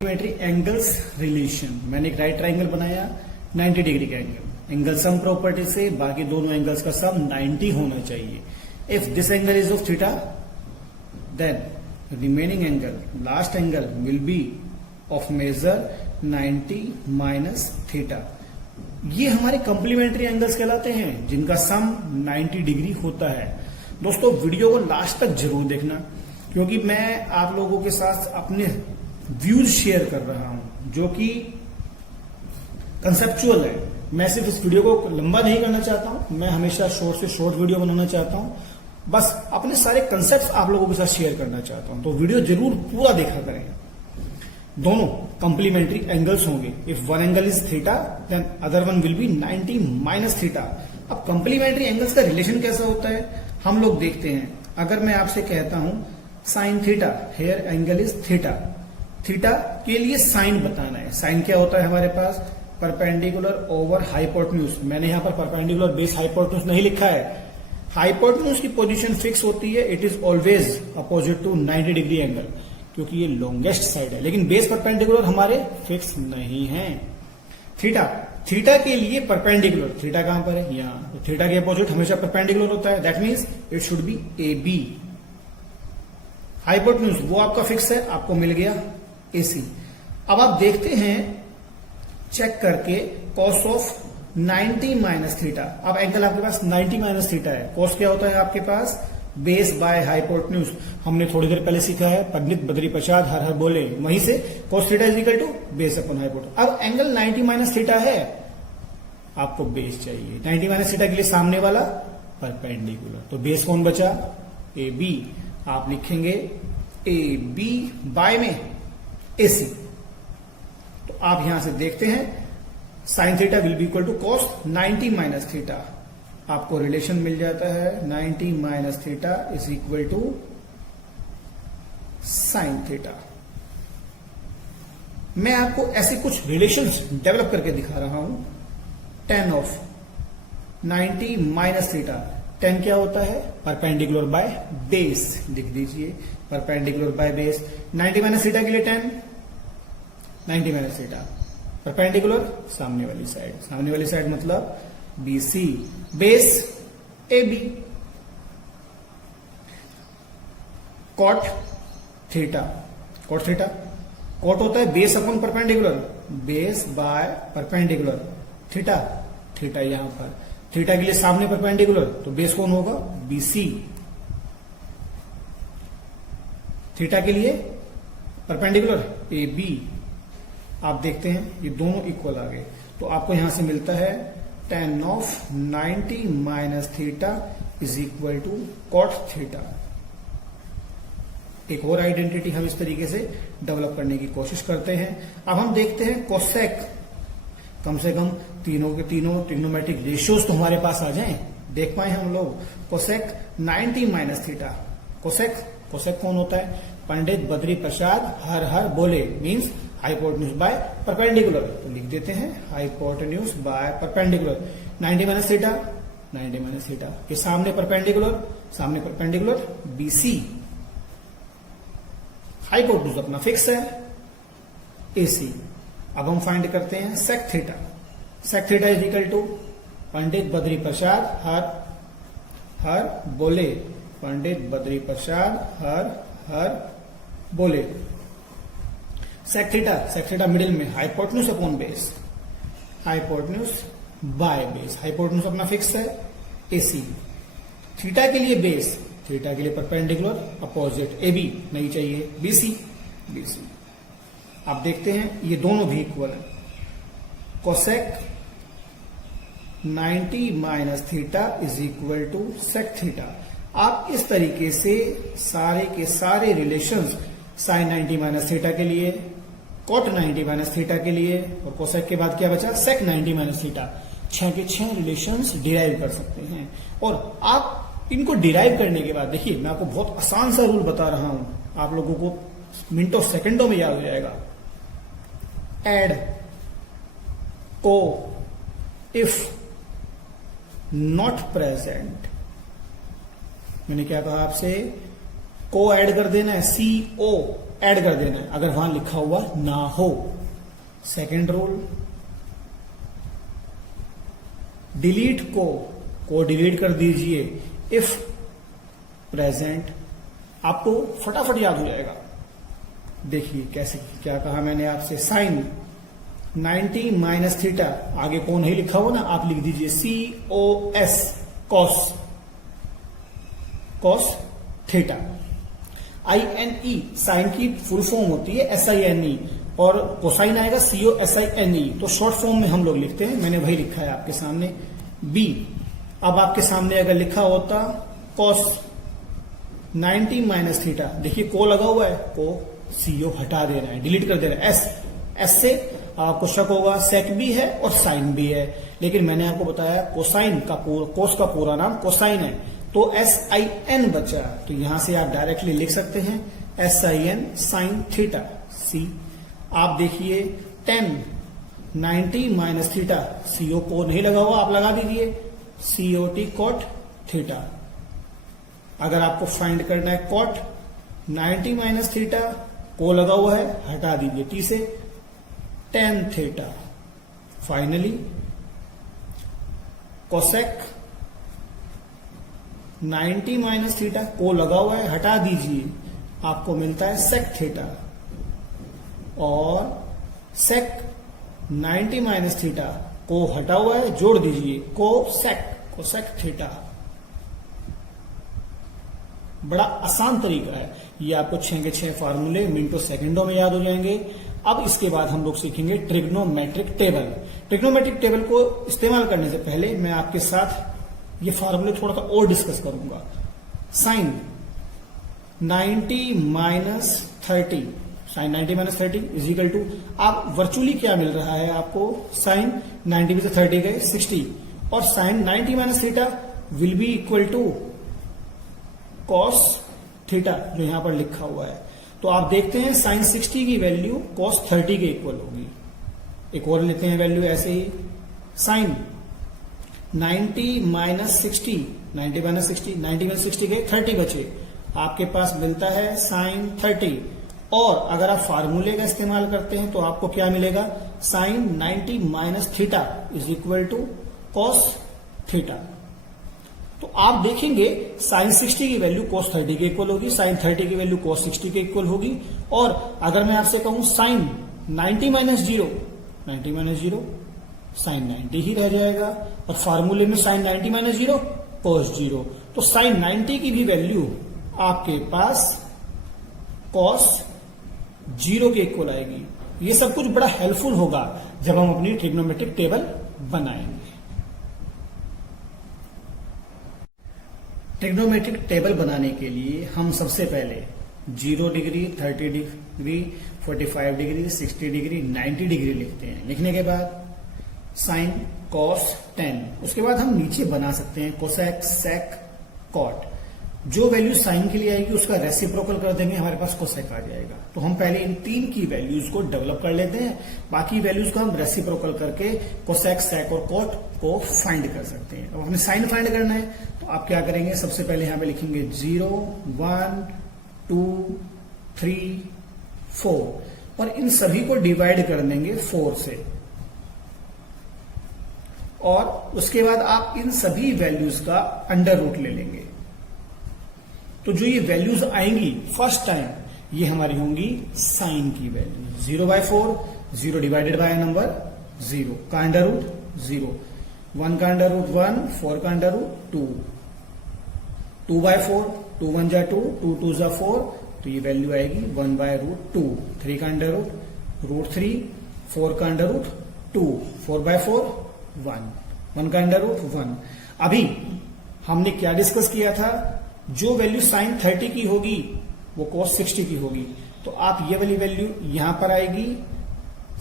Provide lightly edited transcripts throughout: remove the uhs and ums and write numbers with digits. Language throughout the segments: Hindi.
Complementary angles relation. मैंने एक राइट ट्राइंगल बनाया 90 डिग्री का एंगल सम प्रॉपर्टी से बाकी दोनों एंगल्स का सम 90 होना चाहिए। If this angle is of theta then remaining angle last angle will be of measure 90 minus theta. ये हमारे कॉम्प्लीमेंट्री एंगल्स कहलाते हैं जिनका सम 90 डिग्री होता है। दोस्तों वीडियो को लास्ट तक जरूर देखना क्योंकि मैं आप लोगों के साथ अपने व्यूज शेयर कर रहा हूं जो कि कंसेप्चुअल है। मैं सिर्फ इस वीडियो को लंबा नहीं करना चाहता हूं, मैं हमेशा शॉर्ट से शॉर्ट वीडियो बनाना चाहता हूं। बस अपने सारे कंसेप्ट आप लोगों के साथ शेयर करना चाहता हूं, तो वीडियो जरूर पूरा देखा करें। दोनों कॉम्प्लीमेंट्री एंगल्स होंगे। If one angle is theta then other one will be 90 minus theta. अब कॉम्प्लीमेंट्री एंगल्स का रिलेशन कैसा होता है हम लोग देखते हैं। अगर मैं आपसे कहता हूं sine theta, here angle is theta, theta के लिए साइन बताना है। साइन क्या होता है हमारे पास? Perpendicular over hypotenuse. मैंने यहां पर परपेंडिकुलर बेस हाइपोटेन्यूज नहीं लिखा है। हाइपोटेन्यूज की पोजीशन फिक्स होती है, it is always opposite to 90 degree angle क्योंकि ये लॉन्गेस्ट साइड है, लेकिन बेस परपेंडिकुलर हमारे फिक्स नहीं है। थीटा, थीटा के लिए परपेंडिकुलर, थीटा कहां पर है? यहां। तो थीटा के अपोजिट हमेशा परपेंडिकुलर होता है, that means it should be A B. Hypotenuse वो आपका फिक्स है, आपको मिल गया AC। अब आप देखते हैं चेक करके कॉस ऑफ 90 माइनस थीटा। अब एंगल आपके पास 90 माइनस थीटा है। कॉस क्या होता है आपके पास? Base by hypotenuse. हमने थोड़ी देर पहले सीखा है, पंडित बद्री प्रसाद हर हर बोले, वहीं से cos theta is equal to base upon hypotenuse. अब एंगल 90 माइनस थीटा है, आपको बेस चाहिए। 90 माइनस थीटा के लिए सामने वाला परपेंडिकुलर, तो बेस कौन बचा? AB। आप लिखेंगे AB बाय में AC। तो आप यहां से देखते हैं sine theta will be equal to cos 90 minus theta. आपको रिलेशन मिल जाता है 90 minus theta is equal to sine theta. मैं आपको ऐसे कुछ रिलेशंस डेवलप करके दिखा रहा हूं। tan of 90 minus theta, tan क्या होता है? Perpendicular by base. लिख दीजिए perpendicular by base. 90 minus theta के लिए tan 90 माइनस थीटा, परपेंडिकुलर सामने वाली साइड, सामने वाली साइड मतलब BC, base AB। Cot theta, cot theta, cot होता है base upon perpendicular, base by perpendicular. Theta, theta यहां पर, थीटा के लिए सामने परपेंडिकुलर, तो बेस कौन होगा? BC। थीटा के लिए परपेंडिकुलर AB। आप देखते हैं ये दोनों इक्वल आ गए, तो आपको यहां से मिलता है tan of 90 minus theta is equal to cot theta. एक और आइडेंटिटी हम इस तरीके से डेवलप करने की कोशिश करते हैं। अब हम देखते हैं कोसेक। कम से कम तीनों के तीनों ट्रिग्नोमेट्रिक रेशियोज तो हमारे पास आ जाएं, देख पाए हम लोग। Cosec 90 minus theta, cosec, cosec कौन होता है? पंडित बद्री प्रसाद हर हर बोले, मीन्स हाइपोटेन्यूज बाय परपेंडिकुलर। तो लिख देते हैं hypotenuse by perpendicular. 90 minus theta, 90 minus theta के सामने परपेंडिकुलर, सामने परपेंडिकुलर BC। हाइपोटेन्यूज अपना फिक्स है AC। अब हम फाइंड करते हैं sec theta. Sec theta is equal to Pandit Badri Prasad हर हर बोले, पंडित बद्री प्रसाद हर हर बोले। सेक थीटा मिडिल में, hypotenuse upon base, hypotenuse by base. Hypotenuse अपना फिक्स है AC। थीटा के लिए बेस, थीटा के लिए परपेंडिकुलर अपोजिट AB नहीं चाहिए, BC, BC। आप देखते हैं ये दोनों भी इक्वल है। Cosec 90 minus theta is equal to sec theta. आप इस तरीके से सारे के सारे रिलेशंस साइन 90 माइनस थीटा के लिए, कॉट 90 माइनस थीटा के लिए, और कोसेक के बाद क्या बचा? सेक 90 माइनस थीटा। 6 के 6 रिलेशंस डिराइव कर सकते हैं। और आप इनको डिराइव करने के बाद देखिए मैं आपको बहुत आसान सा रूल बता रहा हूं, आप लोगों को मिनटों सेकंडों में याद हो जाएगा। एड को इफ नॉट प्रेजेंट, मैंने क्या कहा आपसे? को ऐड कर देना है, CO ऐड कर देना है अगर वहां लिखा हुआ ना हो। सेकेंड रूल, डिलीट को डिलीट कर दीजिए इफ प्रेजेंट। आपको फटाफट याद हो जाएगा। देखिए कैसे, क्या कहा मैंने आपसे, साइन 90 माइनस थीटा, आगे को नहीं लिखा हुआ ना, आप लिख दीजिए COS, cos theta. INE sine की फुल फॉर्म होती है SINE, और कोसाइन आएगा COSINE, तो शॉर्ट फॉर्म में हम लोग लिखते हैं, मैंने वही लिखा है आपके सामने B। अब आपके सामने अगर लिखा होता कॉस 90 माइनस थीटा, देखिए को लगा हुआ है, को CO हटा दे रहा है, डिलीट कर दे रहा है, S से आपको शक होगा सेक भी है और साइन भी है, लेकिन मैंने आपको बताया कोसाइन का कोस का पूरा नाम कोसाइन है, तो SIN बचा, तो यहां से आप डायरेक्टली लिख सकते हैं SIN साइन थीटा C। आप देखिए 10 90 माइनस थीटा, CO को नहीं लगा हुआ, आप लगा दीजिए COT कॉट थीटा। अगर आपको फाइंड करना है कॉट 90 माइनस थीटा, को लगा हुआ है, हटा दीजिए T से, tan theta. Finally cosec 90 minus theta, को लगा हुआ है, हटा दीजिए, आपको मिलता है सेक थीटा। और सेक 90 माइनस थीटा, को हटा हुआ है, जोड़ दीजिए, कोसेक थीटा। बड़ा आसान तरीका है ये, आपको 6 के 6 फार्मूले मिनटों सेकंडों में याद हो जाएंगे। अब इसके बाद हम लोग सीखेंगे ट्रिग्नोमेट्रिक टेबल। ट्रिग्नोमेट्रिक टेबल को इस्तेमाल करने से पहले मैं आपके साथ ये फार्मूले थोड़ा सा और डिस्कस करूंगा। Sine 90 minus 30, sine 90 minus 30 is equal to, आप वर्चुअली क्या मिल रहा है आपको, साइन 90 में से 30 गए 60, और sine 90 minus theta will be equal to cos theta, जो यहां पर लिखा हुआ है। तो आप देखते हैं साइन 60 की वैल्यू कॉस 30 के इक्वल होगी। एक और लेते हैं वैल्यू ऐसे ही, साइन 90 माइनस 60, 90 माइनस 60, 90 माइनस 60 गए 30 बचे, आपके पास मिलता है साइन 30। और अगर आप फार्मूले का इस्तेमाल करते हैं तो आपको क्या मिलेगा, sine 90 minus theta is equal to cos theta. तो आप देखेंगे साइन 60 की वैल्यू cos 30 के इक्वल होगी, साइन 30 की वैल्यू cos 60 के इक्वल होगी। और अगर मैं आपसे कहूं साइन 90 माइनस 0, 90 माइनस 0 साइन 90 ही रह जाएगा, और फार्मूले में साइन 90 माइनस 0 cos 0, तो साइन 90 की भी वैल्यू आपके पास cos 0 के इक्वल आएगी। ये सब कुछ बड़ा हेल्पफुल होगा जब हम अपनी ट्रिग्नोमेट्रिक टेबल बनाएंगे। ट्रिग्नोमेट्रिक टेबल बनाने के लिए हम सबसे पहले 0 degree, 30 degree, 45 degree, 60 degree, 90 degree लिखते हैं। लिखने के बाद साइन कॉस 10, उसके बाद हम नीचे बना सकते हैं कोसेक, सेक, कॉट। जो वैल्यू साइन के लिए आएगी उसका रेसिप्रोकल कर देंगे, हमारे पास कोसेक आ जाएगा। तो हम पहले इन 3 की वैल्यूज को डेवलप कर लेते हैं, बाकी वैल्यूज को हम रेसिप्रोकल करके कोसेक, सेक और कॉट को फाइंड कर सकते हैं। अब हमें साइन फाइंड करना है तो आप क्या करेंगे, सबसे पहले यहां पे लिखेंगे 0, 1, 2, 3, 4, और इन सभी को डिवाइड कर देंगे 4 से। और उसके बाद आप इन सभी वैल्यूज का अंडर रूट ले लेंगे। तो जो ये वैल्यूज आएंगी फर्स्ट टाइम, ये हमारी होंगी साइन की वैल्यू। 0/4, 0 डिवाइडेड बाय नंबर 0 का अंडर रूट 0, 1 का अंडर रूट 1, 4 का अंडर रूट 2, 2/4, 2 1 जा 2, 2 2 जा 4, तो ये वैल्यू आएगी 1/√2। 3 का अंडर रूट 3, 4 का अंडर रूट 2, 4/4 1, 1 का अंडर रूट 1। अभी हमने क्या डिस्कस किया था, जो वैल्यू साइन 30 की होगी वो cos 60 की होगी, तो आप ये वाली वैल्यू यहां पर आएगी।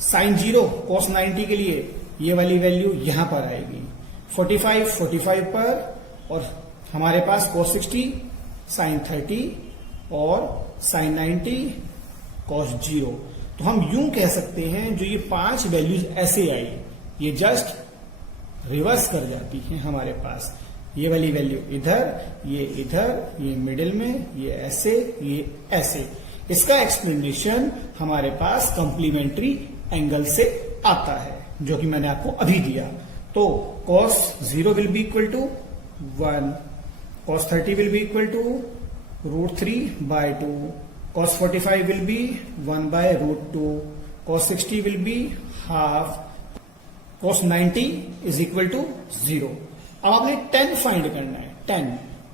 साइन 0 cos 90 के लिए ये वाली वैल्यू यहां पर आएगी, 45 पर, और हमारे पास cos 60 साइन 30 और साइन 90 cos 0। तो हम यूं कह सकते हैं जो ये 5 वैल्यूज ऐसे आई, ये जस्ट रिवर्स कर जाती हैं हमारे पास। ये वाली वैल्यू इधर, ये मिडिल में, ये ऐसे। इसका एक्सप्लेनेशन हमारे पास कॉम्प्लीमेंट्री एंगल से आता है, जो कि मैंने आपको अभी दिया। तो cos 0 will be equal to 1, cos 30 will be equal to √3/2, cos 45 will be 1/√2, cos 60 will be half, cos 90 is equal to 0। अब आपने 10 फाइंड करना है।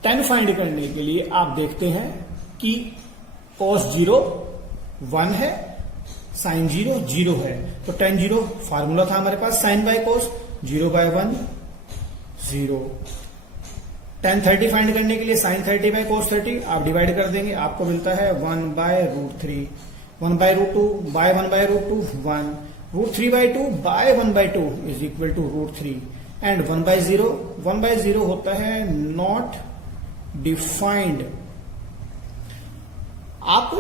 10 फाइंड करने के लिए आप देखते हैं कि cos 0 1 है, sin 0 0 है, तो tan 0 फार्मूला था हमारे पास sin by cos, 0/1 0। tan 30 find करने के लिए sin 30 बाय cos 30 आप डिवाइड कर देंगे, आपको मिलता है 1/√3, 1/√2 by 1/√2 1, √3/2 by 1/2 is equal to √3 and 1/0 होता है नॉट डिफाइंड। आप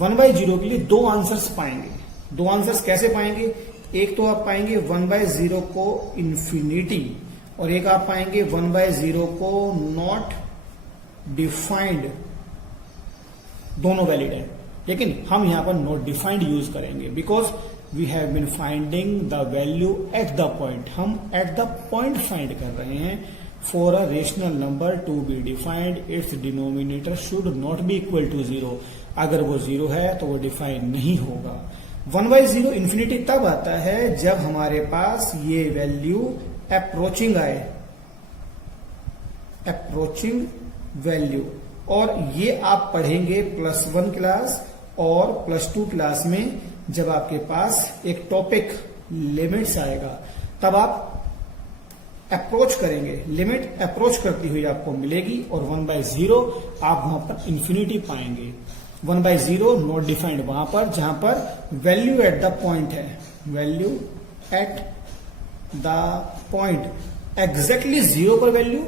1/0 के लिए दो आंसर्स पाएंगे। दो आंसर्स कैसे पाएंगे? एक तो आप पाएंगे 1/0 को इन्फिनिटी, और एक आप पाएंगे 1/0 को नॉट डिफाइंड। दोनों वैलिड है, लेकिन हम यहां पर नॉट डिफाइंड यूज करेंगे because we have been finding the value at the point. हम एट द पॉइंट फाइंड कर रहे हैं। For a rational number to be defined its denominator should not be equal to 0। अगर वो 0 है तो वो डिफाइन नहीं होगा। 1/0 इन्फिनिटी तब आता है जब हमारे पास ये वैल्यू अप्रोचिंग आए, अप्रोचिंग वैल्यू। और ये आप पढ़ेंगे +1 क्लास और +2 क्लास में, जब आपके पास एक टॉपिक लिमिट्स आएगा तब आप अप्रोच करेंगे। लिमिट अप्रोच करती हुई आपको मिलेगी और 1/0 आप वहां पर इन्फिनिटी पाएंगे। 1/0 नॉट डिफाइंड वहां पर जहां पर वैल्यू एट द पॉइंट है, value at the point. Exactly 0 पर वैल्यू